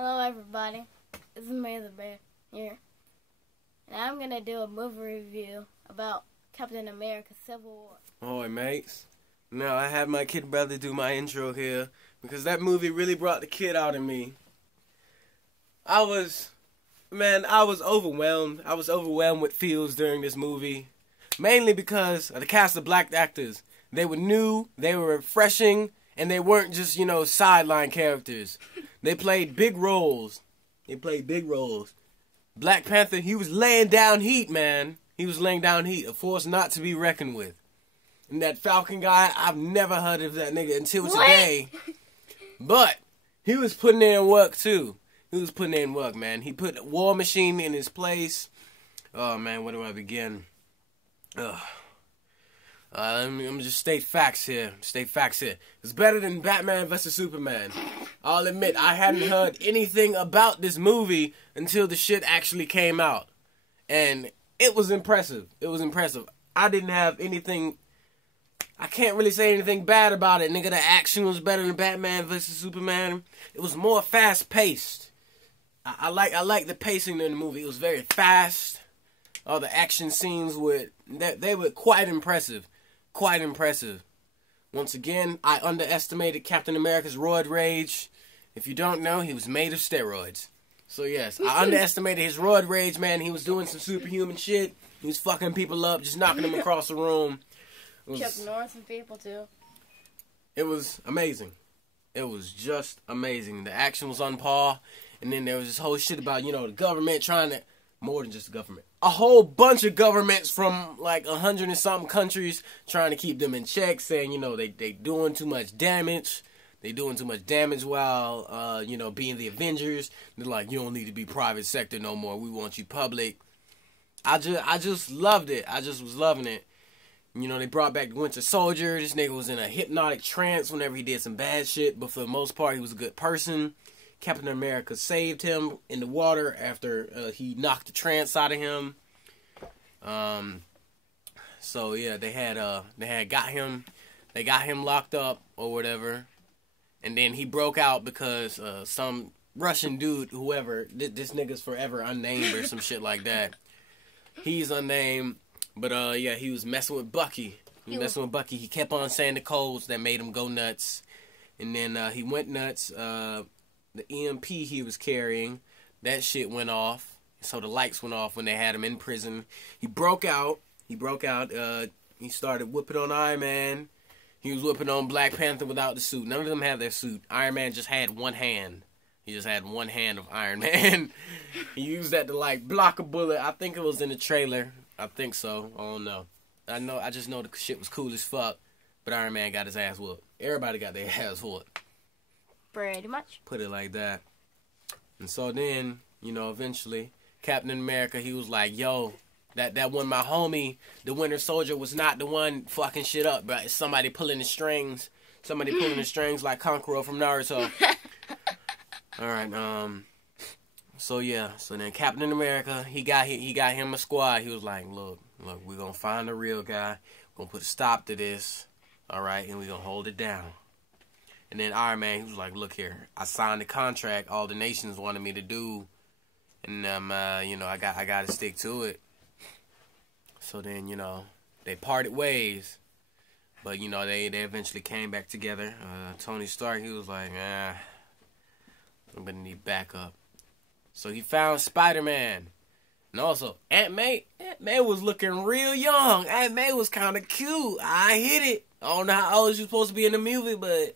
Hello everybody, this is me the Bear here, and I'm going to do a movie review about Captain America Civil War. Ahoy mates. Now I have my kid brother do my intro here, because that movie really brought the kid out of me. I was overwhelmed. I was overwhelmed with feels during this movie, mainly because of the cast of black actors. They were new, they were refreshing, and they weren't just, sideline characters. They played big roles. Black Panther, he was laying down heat, man. He was laying down heat, a force not to be reckoned with. And that Falcon guy, I've never heard of that nigga until today. But he was putting in work, too. He was putting in work, man. He put War Machine in his place. Oh, man, where do I begin? Let me just state facts here. It's better than Batman vs. Superman. I'll admit, I hadn't heard anything about this movie until the shit actually came out. And it was impressive. I didn't have anything... I can't really say anything bad about it, nigga. The action was better than Batman vs. Superman. It was more fast-paced. I like the pacing in the movie. It was very fast. All the action scenes they were quite impressive. Once again, I underestimated Captain America's roid rage. If you don't know, he was made of steroids. So yes, I underestimated his roid rage, man. He was doing some superhuman shit. He was fucking people up, just knocking them across the room. Chuck Norris and people too. It was amazing. It was just amazing. The action was on par. And then there was this whole shit about, the government trying to... More than just the government. A whole bunch of governments from like 100 and something countries trying to keep them in check, saying, they doing too much damage. They doing too much damage while, being the Avengers. They're like, you don't need to be private sector no more. We want you public. I just loved it. I just was loving it. They brought back the Winter Soldier. This nigga was in a hypnotic trance whenever he did some bad shit, but for the most part, he was a good person. Captain America saved him in the water after he knocked the trance out of him. So yeah, they got him locked up or whatever, and then he broke out because some Russian dude, whoever, this nigga's forever unnamed or some shit like that. He's unnamed, but yeah, he was messing with Bucky. He kept on saying the codes that made him go nuts, and then he went nuts. The EMP he was carrying, that shit went off. So the lights went off when they had him in prison. He broke out. He started whipping on Iron Man. He was whipping on Black Panther without the suit. None of them had their suit. Iron Man just had one hand. He just had one hand of Iron Man. He used that to block a bullet. I think it was in the trailer. I think so. I don't know. I just know the shit was cool as fuck. But Iron Man got his ass whooped. Everybody got their ass whooped. Pretty much. Put it like that. And so then, eventually, Captain America, he was like, yo, that one, my homie, the Winter Soldier, was not the one fucking shit up, but it's somebody pulling the strings. Somebody pulling the strings like Kankuro from Naruto. Alright, so yeah, so then Captain America, he got him a squad. He was like, look, we're gonna find the real guy. We're gonna put a stop to this. Alright, and we're gonna hold it down. And then Iron Man, he was like, look here, I signed the contract all the nations wanted me to do. And, I got to stick to it. So then, they parted ways. But, they eventually came back together. Tony Stark, he was like, I'm going to need backup. So he found Spider-Man. And also, Aunt May was looking real young. Aunt May was kind of cute. I hit it. I don't know how old she was supposed to be in the movie, but...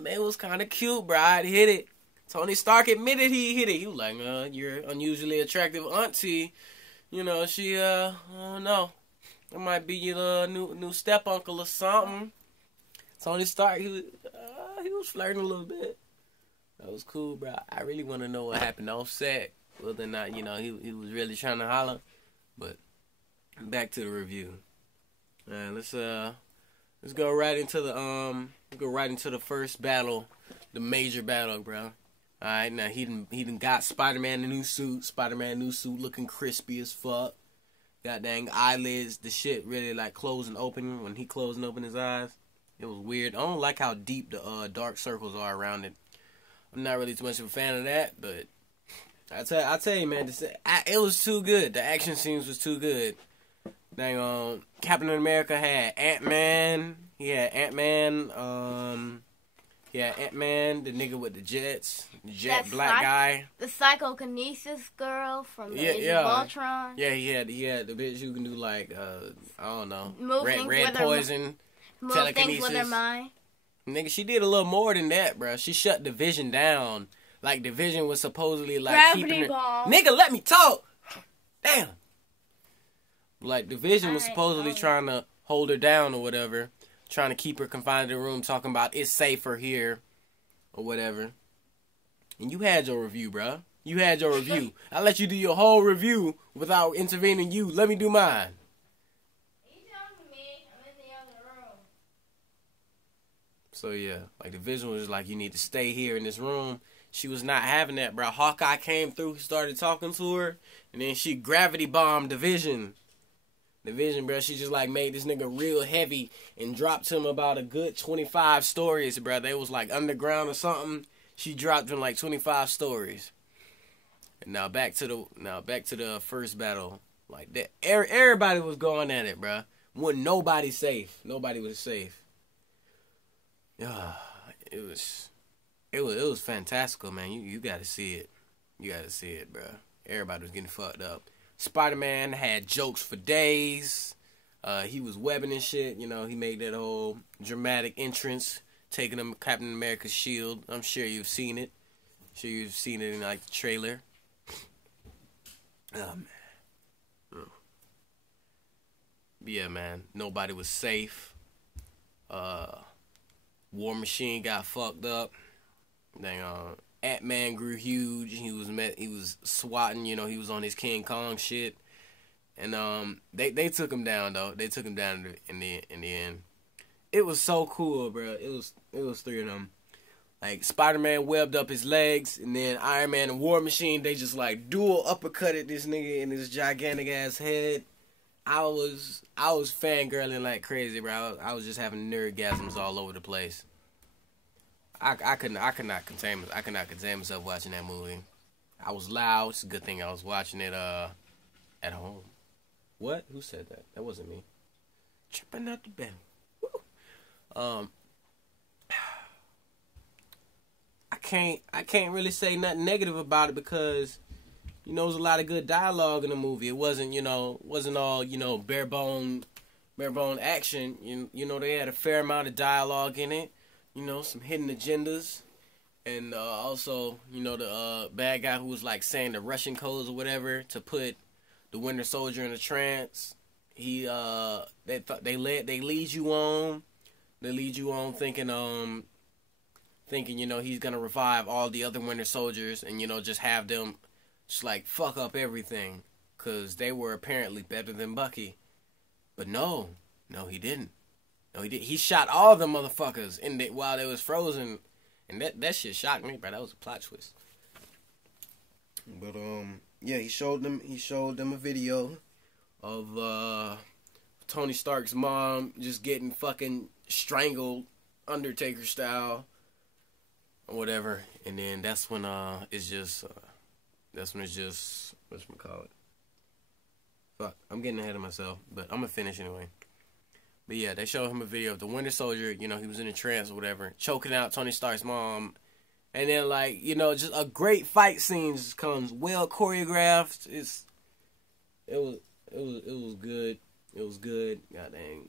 man, it was kind of cute, bro. I hit it. Tony Stark admitted he hit it. He was like, you're unusually attractive auntie. She, I don't know. It might be your new step-uncle or something. Tony Stark, he was flirting a little bit. That was cool, bro. I really want to know what happened on set. Whether or not, he was really trying to holler. But, back to the review. Let's go right into the first battle, the major battle, bro. Alright, now he done got Spider-Man the new suit. Spider-Man new suit looking crispy as fuck. Got dang eyelids, the shit really close and open when he closed and opened his eyes. It was weird. I don't like how deep the dark circles are around it. I'm not really too much of a fan of that, but I tell you, man, it was too good. The action scenes was too good. Dang, Captain America had Ant-Man. He had Ant-Man. He had Ant-Man, the nigga with the jets, the jet black guy. The psychokinesis girl from the Age of Ultron. Yeah, he had the bitch who can do like I don't know, move red poison, telekinesis. Things with her mind. Nigga, she did a little more than that, bro. She shut Division down. Like Division was supposedly like Gravity keeping her. bomb. Nigga, let me talk. Damn. Like Division was supposedly trying to hold her down or whatever, trying to keep her confined in the room, talking about it's safer here or whatever. And you had your review, bro. You had your review. I let you do your whole review without intervening. You let me do mine. So yeah, like the vision was like, you need to stay here in this room. She was not having that, bro. Hawkeye came through, started talking to her, and then she gravity bombed the Vision. The Vision, bro, she just like made this nigga real heavy and dropped him about a good 25 stories, bro. They was like underground or something. She dropped him like 25 stories. And now back to the first battle. Like that, everybody was going at it, bro. Wasn't nobody safe. Nobody was safe. Yeah, it was fantastical, man. You got to see it. You got to see it, bro. Everybody was getting fucked up. Spider-Man had jokes for days. He was webbing and shit. You know, he made that whole dramatic entrance, taking him Captain America's shield. I'm sure you've seen it. I'm sure you've seen it in like the trailer. Oh man. Yeah, man. Nobody was safe. War Machine got fucked up. Dang, Ant-Man grew huge. He was swatting, you know, he was on his King Kong shit. And they took him down though. They took him down in the end. It was so cool, bro. It was three of them. Like Spider-Man webbed up his legs, and then Iron Man and War Machine, they just like dual uppercutted this nigga in his gigantic ass head. I was fangirling like crazy, bro. I was just having nerdgasms all over the place. I could not contain myself watching that movie. I was loud. It's a good thing I was watching it at home. What? Who said that? That wasn't me. Tripping out the bed. I can't really say nothing negative about it because, you know, there's a lot of good dialogue in the movie. It wasn't all, you know, bare bone action. You know, they had a fair amount of dialogue in it. You know, some hidden agendas. And also, you know, the bad guy who was like saying the Russian codes or whatever to put the Winter Soldier in a trance. They lead you on thinking, you know, he's gonna revive all the other Winter Soldiers and, you know, just have them just like fuck up everything because they were apparently better than Bucky. But no, he didn't. No, he did. He shot all the motherfuckers while they was frozen, and that shit shocked me, bro. That was a plot twist. But yeah, he showed them a video of Tony Stark's mom just getting fucking strangled Undertaker style or whatever, and then that's when it's just whatchamacallit. Fuck, I'm getting ahead of myself, but I'm gonna finish anyway. But yeah, they showed him a video of the Winter Soldier, you know, he was in a trance or whatever, choking out Tony Stark's mom. And then, like, you know, just a great fight scene just comes, well choreographed. It was good. It was good. God dang.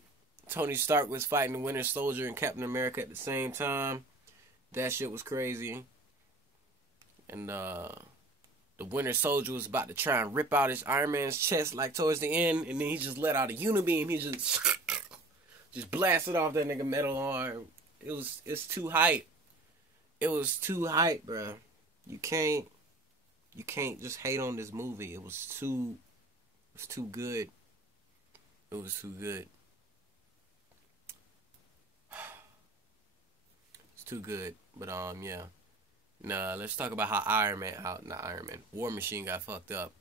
Tony Stark was fighting the Winter Soldier and Captain America at the same time. That shit was crazy. And the Winter Soldier was about to try and rip out his Iron Man's chest, like, towards the end. And then he just let out a unibeam. He just blasted off that nigga metal arm. It's too hype. It was too hype, bro. You can't just hate on this movie. It was too good. It was too good. It's too good. But yeah. Nah, let's talk about how War Machine got fucked up.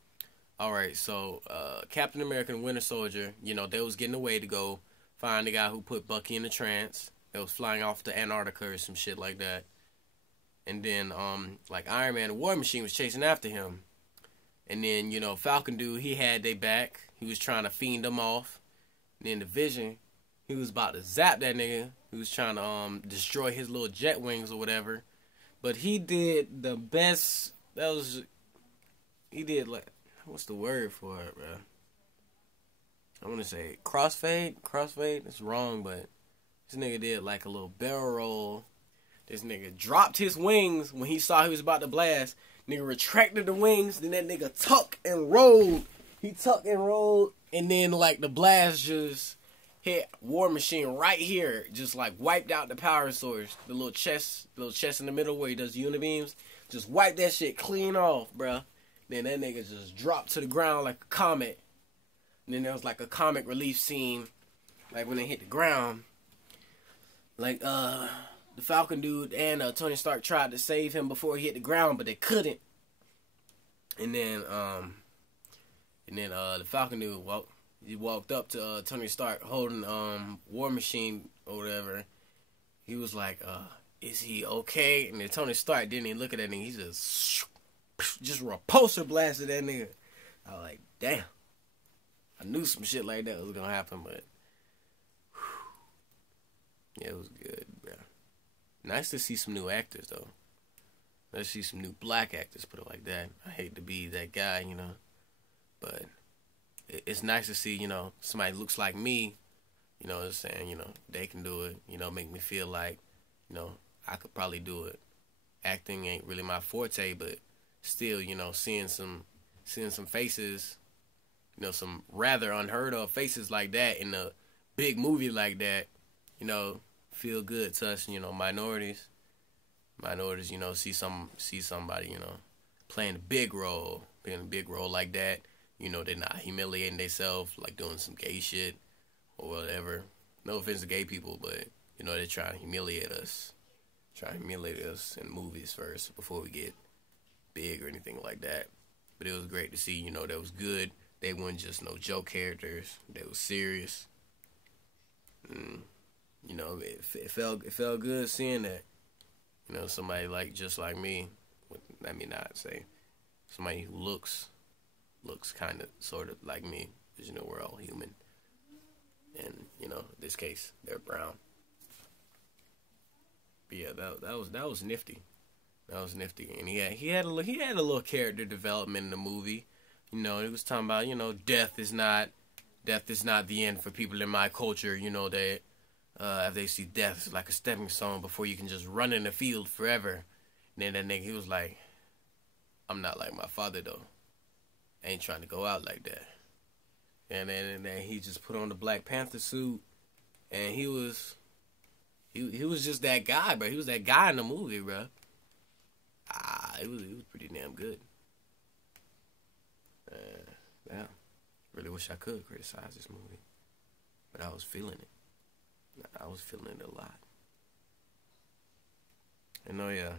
Alright, so Captain America and Winter Soldier, you know, they was getting away to go find the guy who put Bucky in the trance. They was flying off to Antarctica or some shit like that. and then like Iron Man and War Machine was chasing after him, and then Falcon dude, he had they back. He was trying to fiend them off. And then the Vision, he was about to zap that nigga. He was trying to destroy his little jet wings or whatever. But he did the best. He did like, what's the word for it, bro? I want to say crossfade. Crossfade. It's wrong, but this nigga did like a little barrel roll. This nigga dropped his wings when he saw he was about to blast. Nigga retracted the wings. Then that nigga tucked and rolled. He tucked and rolled. And then like the blast just hit War Machine right here. Just like wiped out the power source. The little chest in the middle where he does unibeams. Just wiped that shit clean off, bruh. Then that nigga just dropped to the ground like a comet. And then there was like a comic relief scene. Like when they hit the ground. Like, the Falcon dude and Tony Stark tried to save him before he hit the ground, but they couldn't. And then the Falcon dude walked up to Tony Stark holding War Machine or whatever. He was like, is he okay? And then Tony Stark didn't even look at that nigga. He just repulsor blasted that nigga. I was like, damn. I knew some shit like that was gonna happen, but yeah, it was good, bro. Nice to see some new actors, though. Let's see some new black actors, put it like that. I hate to be that guy, but it's nice to see, somebody looks like me, saying, they can do it, make me feel like, I could probably do it. Acting ain't really my forte, but still, seeing some faces, some rather unheard of faces like that in a big movie like that, feel good to us, minorities, see somebody, playing a big role like that, they're not humiliating themselves, like doing some gay shit or whatever. No offense to gay people, but, they're trying to humiliate us in movies first before we get big or anything like that. But it was great to see, that was good. They weren't just no joke characters. They was serious. And, it felt good seeing that. Somebody just like me. Let me not say somebody who looks kind of sort of like me, because we're all human. And in this case they're brown. But yeah, that was nifty. That was nifty, and he had a little character development in the movie. He was talking about death is not the end for people in my culture. That if they see death as like a stepping stone before you can just run in the field forever. And then that nigga, he was like, I'm not like my father though. I ain't trying to go out like that. And then he just put on the Black Panther suit, and he was just that guy, bro. He was that guy in the movie, bro. It was pretty damn good. Yeah, really wish I could criticize this movie, but I was feeling it. I was feeling it a lot. Yeah.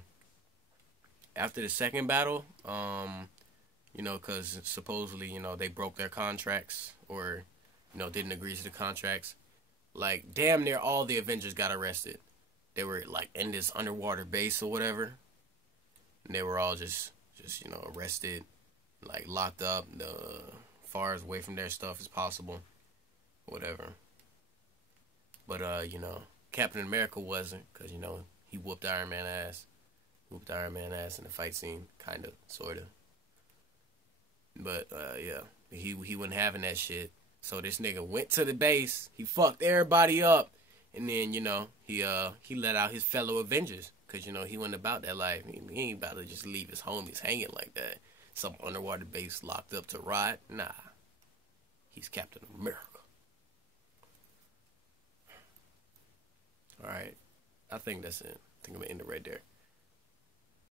After the second battle, because supposedly, they broke their contracts or, didn't agree to the contracts. Like, damn near all the Avengers got arrested. They were, like, in this underwater base or whatever. And they were all just arrested, like, locked up, far as away from their stuff as possible. Whatever. But, Captain America wasn't, because, he whooped Iron Man ass. Whooped Iron Man ass in the fight scene, kind of, sort of. But, yeah, he wasn't having that shit. So this nigga went to the base, he fucked everybody up, and then, he let out his fellow Avengers. Because, he wasn't about that life. He ain't about to just leave his homies hanging like that. Some underwater base locked up to rot. Nah. He's Captain America. Alright. I think that's it. I think I'm going to end it right there.